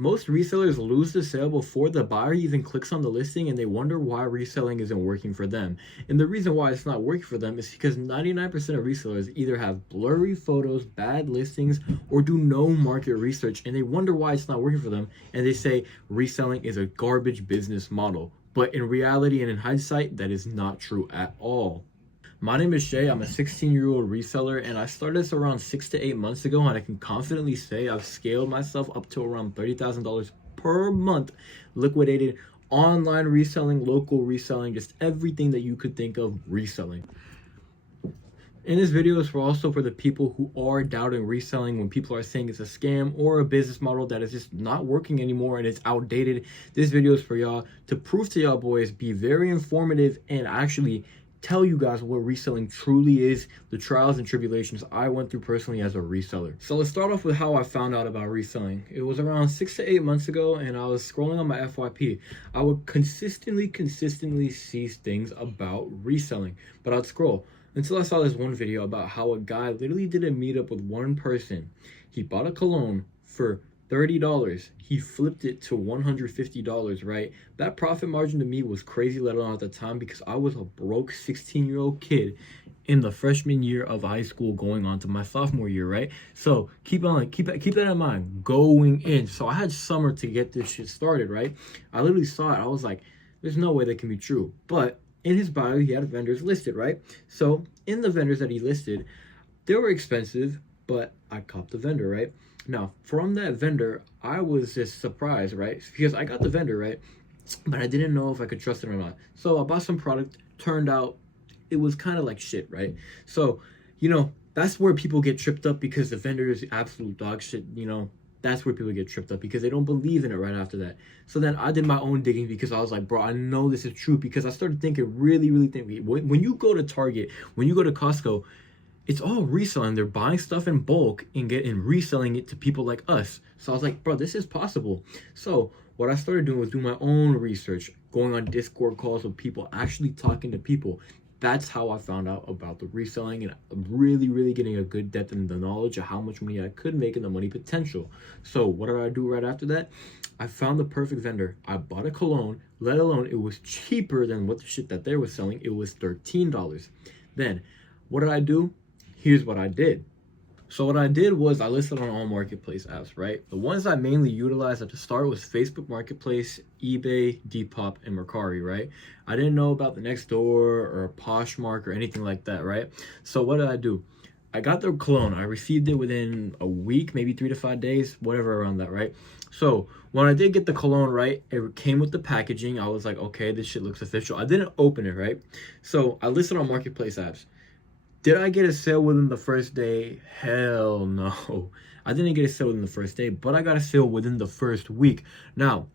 Most resellers lose the sale before the buyer even clicks on the listing, and they wonder why reselling isn't working for them. And the reason why it's not working for them is because 99% of resellers either have blurry photos, bad listings, or do no market research, and they wonder why it's not working for them, and they say reselling is a garbage business model. But in reality and in hindsight, that is not true at all. My name is Shay. I'm a 16-year-old reseller, and I started this around 6 to 8 months ago, and I can confidently say I've scaled myself up to around $30,000 per month, liquidated online reselling, local reselling, just everything that you could think of reselling. In this video is also for the people who are doubting reselling when people are saying it's a scam or a business model that is just not working anymore and it's outdated. This video is for y'all to prove to y'all boys, be very informative, and actually tell you guys what reselling truly is, the trials and tribulations I went through personally as a reseller. So let's start off with how I found out about reselling. It was around 6 to 8 months ago, and I was scrolling on my FYP. I would consistently see things about reselling, but I'd scroll until I saw this one video about how a guy literally did a meetup with one person. He bought a cologne for $30. He flipped it to $150, right? That profit margin to me was crazy, let alone at the time, because I was a broke 16-year-old kid in the freshman year of high school going on to my sophomore year, right? So keep that in mind going in. So I had summer to get this shit started, right? I literally saw it. I was like, there's no way that can be true. But in his bio, he had vendors listed, right? So in the vendors that he listed, they were expensive, but I copped the vendor, right? Now, from that vendor, I was just surprised, right? Because I got the vendor, right? But I didn't know if I could trust it or not. So I bought some product, turned out it was kind of like shit, right? So, that's where people get tripped up, because the vendor is absolute dog shit, that's where people get tripped up because they don't believe in it right after that. So then I did my own digging, because I was like, bro, I know this is true, because I started thinking, really thinking, when you go to Target, when you go to Costco, it's all reselling. They're buying stuff in bulk and reselling it to people like us. So I was like, bro, this is possible. So what I started doing was doing my own research, going on Discord calls with people, actually talking to people. That's how I found out about the reselling, and really getting a good depth in the knowledge of how much money I could make and the money potential. So what did I do right after that? I found the perfect vendor. I bought a cologne, let alone it was cheaper than what the shit that they were selling. It was $13. Then what did I do? Here's what I did. So what I did was I listed on all marketplace apps, right? The ones I mainly utilized at the start was Facebook Marketplace, eBay, Depop, and Mercari, right? I didn't know about the Nextdoor or Poshmark or anything like that, right? So what did I do? I got the cologne. I received it within a week, maybe 3 to 5 days, whatever around that, right? So when I did get the cologne, right, it came with the packaging. I was like, okay, this shit looks official. I didn't open it, right? So I listed on marketplace apps. Did I get a sale within the first day? Hell no. I didn't get a sale within the first day, but I got a sale within the first week. Now,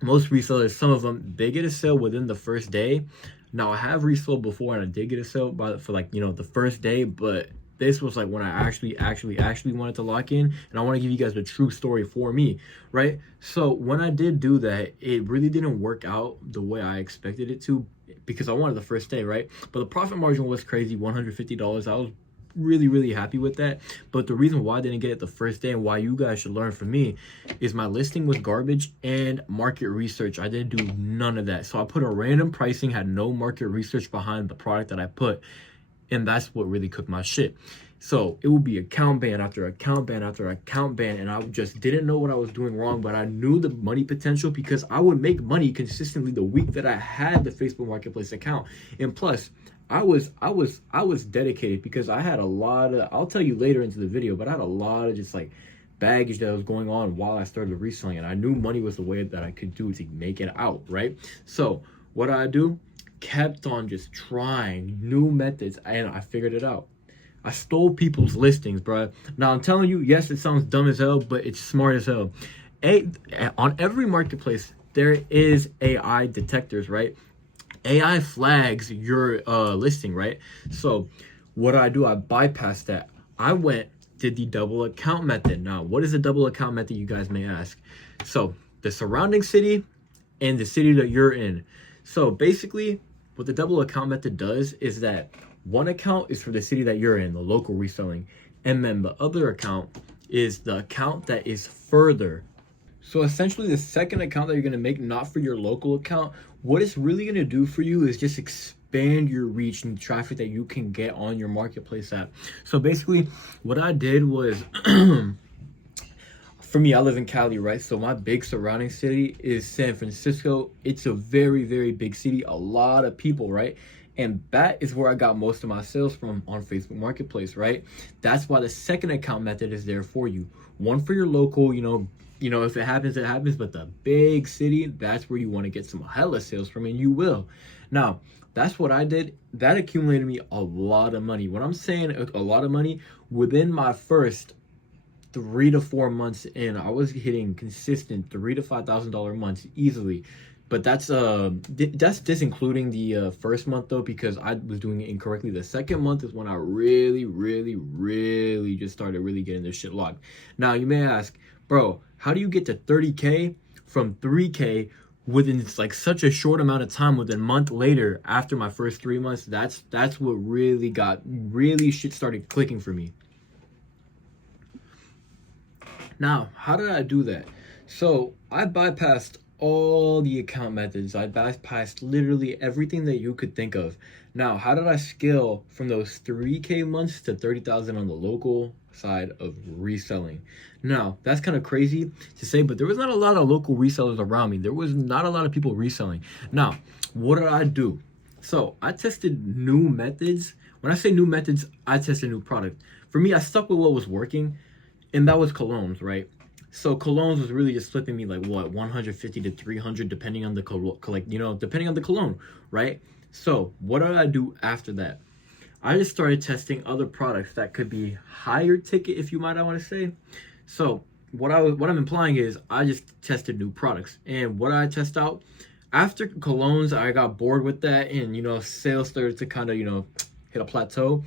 most resellers, some of them, they get a sale within the first day. Now, I have resold before, and I did get a sale for the first day, but this was like when I actually wanted to lock in, and I want to give you guys the true story for me, right? So when I did do that, it really didn't work out the way I expected it to, because I wanted the first day, right? But the profit margin was crazy, $150. I was really happy with that. But the reason why I didn't get it the first day, and why you guys should learn from me, is my listing was garbage and market research. I didn't do none of that. So I put a random pricing, had no market research behind the product that I put, and that's what really cooked my shit. So it would be account ban after account ban after account ban, and I just didn't know what I was doing wrong, but I knew the money potential, because I would make money consistently the week that I had the Facebook Marketplace account. And plus, I was dedicated, because I had a lot of, I'll tell you later into the video, but I had a lot of just like baggage that was going on while I started reselling, and I knew money was the way that I could do to make it out, right? So what I do? Kept on just trying new methods, and I figured it out. I stole people's listings, bro. Now I'm telling you, yes, it sounds dumb as hell, but it's smart as hell. On every marketplace, there is AI detectors, right? AI flags your listing, right? So what do? I bypassed that. I did the double account method. Now, what is the double account method, you guys may ask? So the surrounding city and the city that you're in. So basically, what the double account method does is that one account is for the city that you're in, the local reselling, and then the other account is the account that is further So essentially, the second account that you're gonna make, not for your local account, what it's really gonna do for you is just expand your reach and traffic that you can get on your marketplace app. So basically, what I did was, for me, I live in Cali, right? So my big surrounding city is San Francisco. It's a very, very big city, a lot of people, right? And that is where I got most of my sales from on Facebook Marketplace, right? That's why the second account method is there for you. One for your local, if it happens, it happens. But the big city, that's where you want to get some hella sales from, and you will. Now, that's what I did. That accumulated me a lot of money. When I'm saying a lot of money, within my first 3 to 4 months in, I was hitting consistent $3,000 to $5,000 months easily. But that's just including the first month though, because I was doing it incorrectly. The second month is when I really, really, really just started really getting this shit locked. Now you may ask, bro, how do you get to 30K from 3K within like such a short amount of time, within a month later after my first 3 months? That's what really shit started clicking for me. Now, how did I do that? So I bypassed all the account methods. I bypassed literally everything that you could think of. Now, how did I scale from those 3K months to 30,000 on the local side of reselling? Now, that's kind of crazy to say, but there was not a lot of local resellers around me. There was not a lot of people reselling. Now, what did I do? So I tested new methods. When I say new methods, I tested new product. For me, I stuck with what was working, and that was colognes, right? So colognes was really just flipping me like what, 150 to 300 depending on the depending on the cologne, right? So what did I do after that? I just started testing other products that could be higher ticket, if you might, I want to say. So what I'm implying is I just tested new products, and what I test out after colognes, I got bored with that, and sales started to kind of hit a plateau.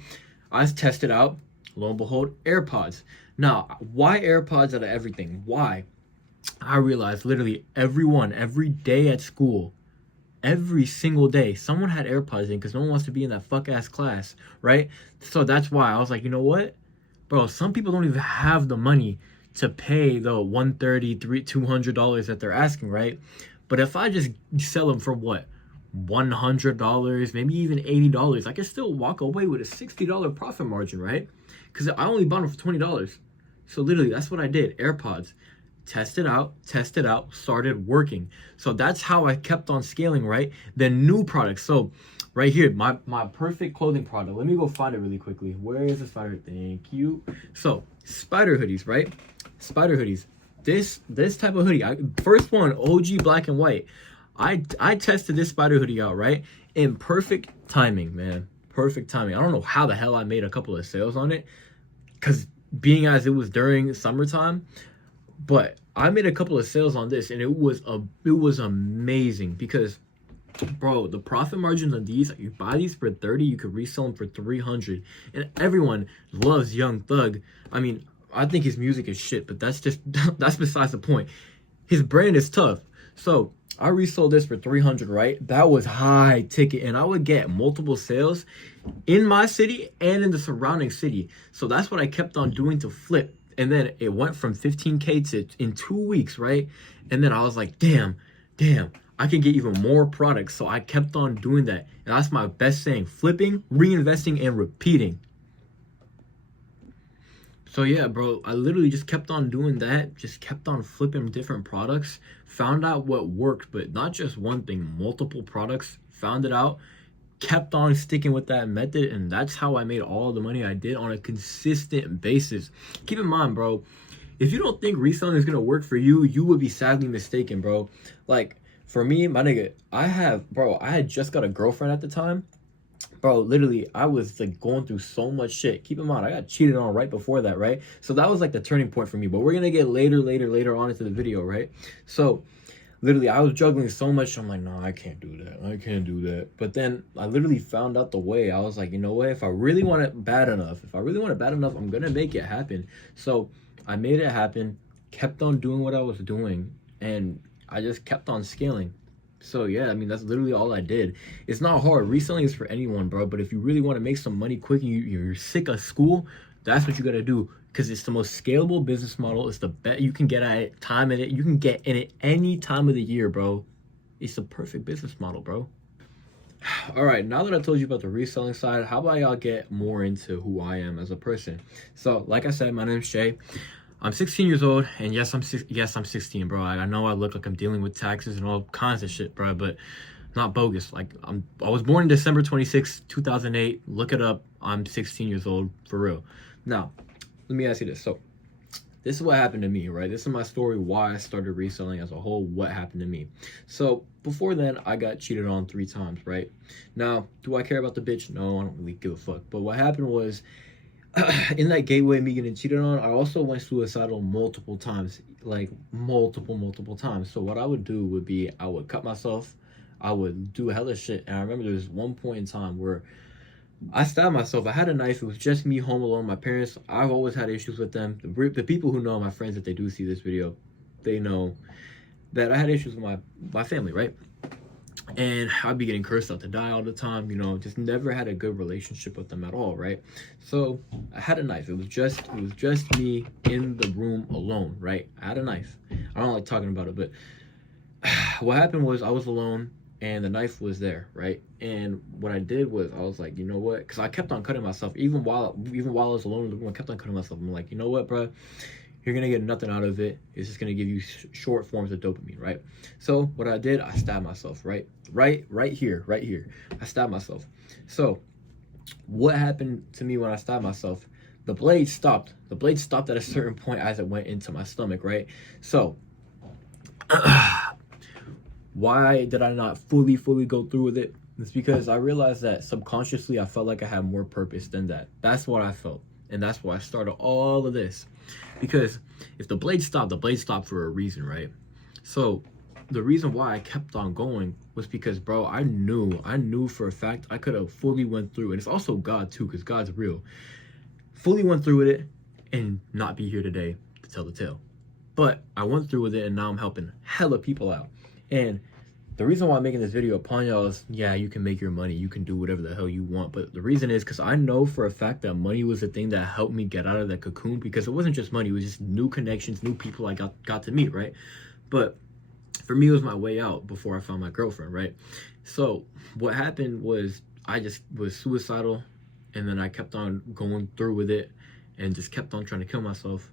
I tested out, lo and behold, AirPods. Now, why AirPods out of everything? Why? I realized literally every day at school, every single day, someone had AirPods in because no one wants to be in that fuck ass class, right? So that's why I was like, you know what? Bro, some people don't even have the money to pay the $130, $200 that they're asking, right? But if I just sell them for what? $100, maybe even $80, I can still walk away with a $60 profit margin, right? Because I only bought them for $20. So literally, that's what I did. AirPods, test it out, started working. So that's how I kept on scaling, right? Then new products. So right here, my perfect clothing product. Let me go find it really quickly. Where is the spider? Thank you. So spider hoodies, right? Spider hoodies. This type of hoodie. First one, OG black and white. I tested this spider hoodie out, right? In perfect timing, man. Perfect timing. I don't know how the hell I made a couple of sales on it, because being as it was during summertime, but I made a couple of sales on this, and it was amazing because, bro, the profit margins on these, you buy these for 30, you could resell them for 300, and everyone loves Young Thug. I mean, I think his music is shit, but that's besides the point. His brand is tough. So I resold this for 300, right? That was high ticket, and I would get multiple sales in my city and in the surrounding city. So that's what I kept on doing to flip. And then it went from 15K to in 2 weeks, right? And then I was like, damn, I can get even more products. So I kept on doing that. And that's my best saying: flipping, reinvesting, and repeating. So yeah, bro, I literally just kept on doing that, just kept on flipping different products, found out what worked, but not just one thing, multiple products, found it out, kept on sticking with that method, and that's how I made all the money I did on a consistent basis. Keep in mind, bro, if you don't think reselling is gonna work for you, you would be sadly mistaken, bro. Like, for me, my nigga, I had just got a girlfriend at the time. Bro, literally, I was like going through so much shit. Keep in mind, I got cheated on right before that, right? So that was like the turning point for me. But we're gonna get later on into the video, right? So literally, I was juggling so much. I'm like, no, I can't do that. But then I literally found out the way. I was like, you know what? If I really want it bad enough, I'm gonna make it happen. So I made it happen, kept on doing what I was doing, and I just kept on scaling. So yeah, I mean, that's literally all I did. It's not hard. Reselling is for anyone, bro. But if you really want to make some money quick and you're sick of school, that's what you gotta do. because it's the most scalable business model. It's the best you can get at it, time in it. You can get in it any time of the year, bro. It's the perfect business model, bro. All right, now that I told you about the reselling side, how about y'all get more into who I am as a person? So, like I said, my name's Jay. I'm 16 years old, and yes, I'm 16, bro. I know I look like I'm dealing with taxes and all kinds of shit, bro, but not bogus. Like I was born December 26, 2008. Look it up. I'm 16 years old for real. Now, let me ask you this. So, this is what happened to me, right? This is my story, why I started reselling as a whole, what happened to me. So before then, I got cheated on 3 times, right? Now, do I care about the bitch? No, I don't really give a fuck. But what happened was, in that gateway, me getting cheated on, I also went suicidal multiple times, like multiple times. So what I would do would be, I would cut myself, I would do hella shit. And I remember there was one point in time where I stabbed myself. I had a knife. It was just me home alone. My parents, I've always had issues with them. The people who know, my friends, that they do see this video, they know that I had issues with my family, right? And I'd be getting cursed out to die all the time, you know, just never had a good relationship with them at all, right? So I had a knife. It was just me in the room alone, right? I had a knife. I don't like talking about it, but what happened was I was alone and the knife was there, right? And what I did was I was like, you know what? Because I kept on cutting myself, even while I was alone in the room, I kept on cutting myself. I'm like, you know what, bro? You're gonna get nothing out of it. It's just gonna give you short forms of dopamine, right? So what I did, I stabbed myself, right here. I stabbed myself. So what happened to me when I stabbed myself? The blade stopped. The blade stopped at a certain point as it went into my stomach, right? So why did I not fully go through with it? It's because I realized that subconsciously I felt like I had more purpose than that. That's what I felt. And that's why I started all of this. Because if the blade stopped for a reason, right? So the reason why I kept on going was because, bro, I knew for a fact I could have fully went through it. It's also God too, because God's real. Fully went through with it and not be here today to tell the tale. But I went through with it and now I'm helping hella people out. And the reason why I'm making this video upon y'all is, yeah, you can make your money. You can do whatever the hell you want. But the reason is because I know for a fact that money was the thing that helped me get out of that cocoon, because it wasn't just money. It was just new connections, new people I got to meet, right? But for me, it was my way out before I found my girlfriend, right? So what happened was I just was suicidal, and then I kept on going through with it and just kept on trying to kill myself.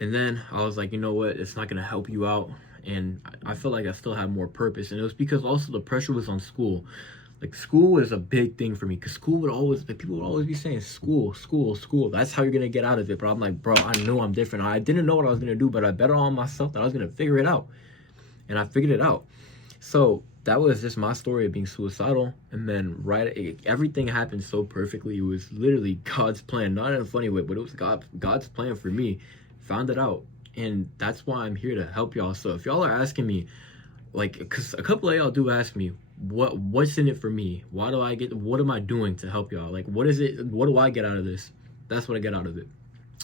And then I was like, you know what? It's not going to help you out. And I felt like I still had more purpose. And it was because also the pressure was on school. Like, school was a big thing for me, because school would always, like, people would always be saying, school. That's how you're going to get out of it. But I'm like, bro, I know I'm different. I didn't know what I was going to do, but I bet on myself that I was going to figure it out. And I figured it out. So that was just my story of being suicidal. And then everything happened so perfectly. It was literally God's plan, not in a funny way, but it was God's plan for me. Found it out. And that's why I'm here to help y'all. So if y'all are asking me, like, because a couple of y'all do ask me, what's in it for me? What am I doing to help y'all? Like, what is it? What do I get out of this? That's what I get out of it.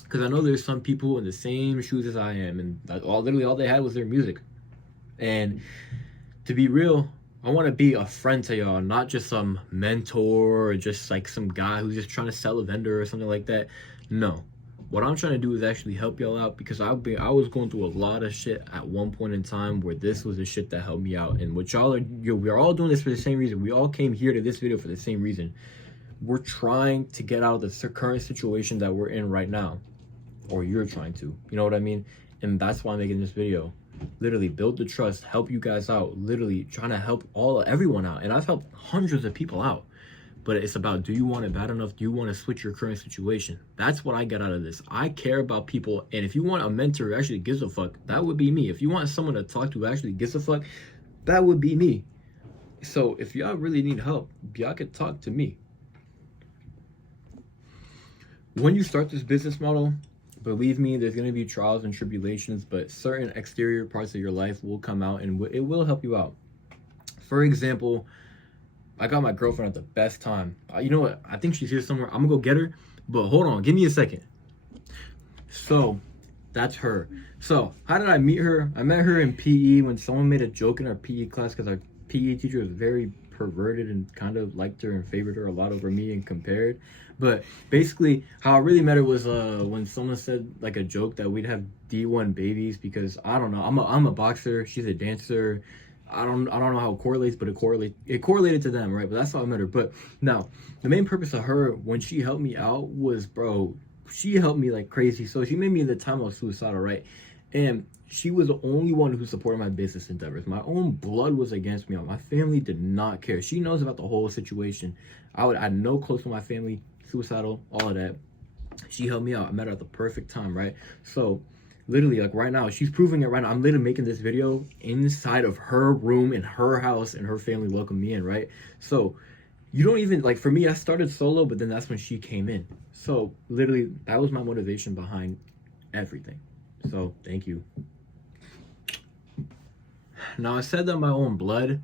Because I know there's some people in the same shoes as I am, and literally all they had was their music. And to be real, I want to be a friend to y'all, not just some mentor or just like some guy who's just trying to sell a vendor or something like that. No. What I'm trying to do is actually help y'all out, because I was going through a lot of shit at one point in time where this was the shit that helped me out. And what y'all are, we're all doing this for the same reason. We all came here to this video for the same reason. We're trying to get out of the current situation that we're in right now. Or you're trying to. You know what I mean? And that's why I'm making this video. Literally build the trust, help you guys out. Literally trying to help everyone out. And I've helped hundreds of people out. But it's about, do you want it bad enough? Do you want to switch your current situation? That's what I get out of this. I care about people. And if you want a mentor who actually gives a fuck, that would be me. If you want someone to talk to who actually gives a fuck, that would be me. So if y'all really need help, y'all can talk to me. When you start this business model, believe me, there's going to be trials and tribulations, but certain exterior parts of your life will come out and it will help you out. For example, I got my girlfriend at the best time. You know what? I think she's here somewhere. I'm gonna go get her, but hold on, give me a second. So that's her. So how did I meet her? I met her in PE when someone made a joke in our PE class, because our PE teacher was very perverted and kind of liked her and favored her a lot over me and compared. But basically, how I really met her was when someone said like a joke that we'd have D1 babies, because I don't know, I'm a boxer, she's a dancer. I don't know how it correlates, but it correlated to them, right? But that's how I met her. But now, the main purpose of her when she helped me out was, bro, she helped me like crazy. So she made me the time I was suicidal, right? And she was the only one who supported my business endeavors. My own blood was against me. My family did not care. She knows about the whole situation. I had no close to my family, suicidal, all of that. She helped me out. I met her at the perfect time, right? So literally, like right now, she's proving it right now. I'm literally making this video inside of her room in her house, and her family welcomed me in, right? So you don't even, like, for me, I started solo, but then that's when she came in. So literally, that was my motivation behind everything. So thank you. Now, I said that my own blood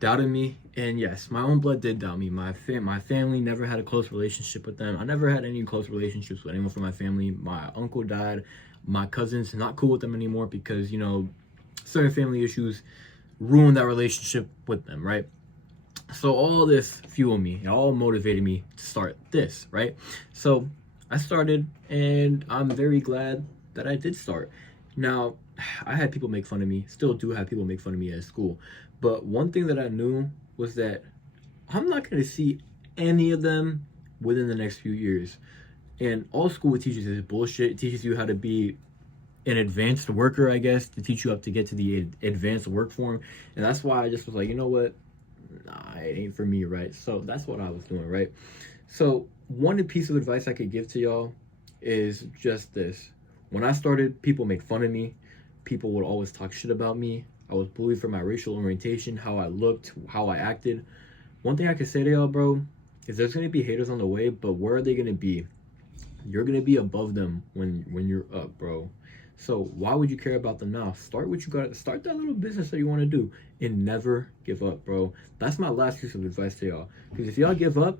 doubted me, and yes, my own blood did doubt me. My family, never had a close relationship with them. I never had any close relationships with anyone from my family. My uncle died. My cousins, not cool with them anymore because, you know, certain family issues ruined that relationship with them, right? So all this fueled me. It all motivated me to start this, right? So I started, and I'm very glad that I did start. Now, I had people make fun of me, still do have people make fun of me at school. But one thing that I knew was that I'm not going to see any of them within the next few years. And all school teaches is bullshit. It teaches you how to be an advanced worker, I guess, to teach you up to get to the advanced work form. And that's why I just was like, you know what? Nah, it ain't for me, right? So that's what I was doing, right? So one piece of advice I could give to y'all is just this. When I started, people made fun of me. People would always talk shit about me. I was bullied for my racial orientation, how I looked, how I acted. One thing I can say to y'all, bro, is there's going to be haters on the way, but where are they going to be? You're going to be above them when you're up, bro. So why would you care about them now? Start what you got. Start that little business that you want to do, and never give up, bro. That's my last piece of advice to y'all. Because if y'all give up,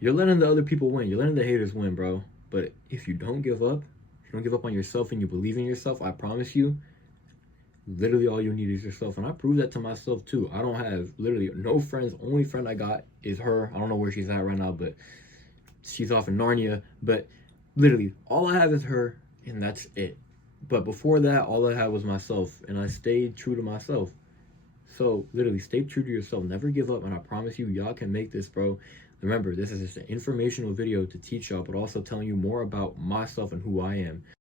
you're letting the other people win. You're letting the haters win, bro. But if you don't give up, if you don't give up on yourself and you believe in yourself, I promise you, literally all you need is yourself. And I proved that to myself too. I don't have literally no friends. Only friend I got is her. I don't know where she's at right now, but she's off in Narnia. But literally all I have is her, and that's it. But before that, all I had was myself, and I stayed true to myself. So literally stay true to yourself. Never give up, and I promise you, y'all can make this, bro. Remember, this is just an informational video to teach y'all, but also telling you more about myself and who I am.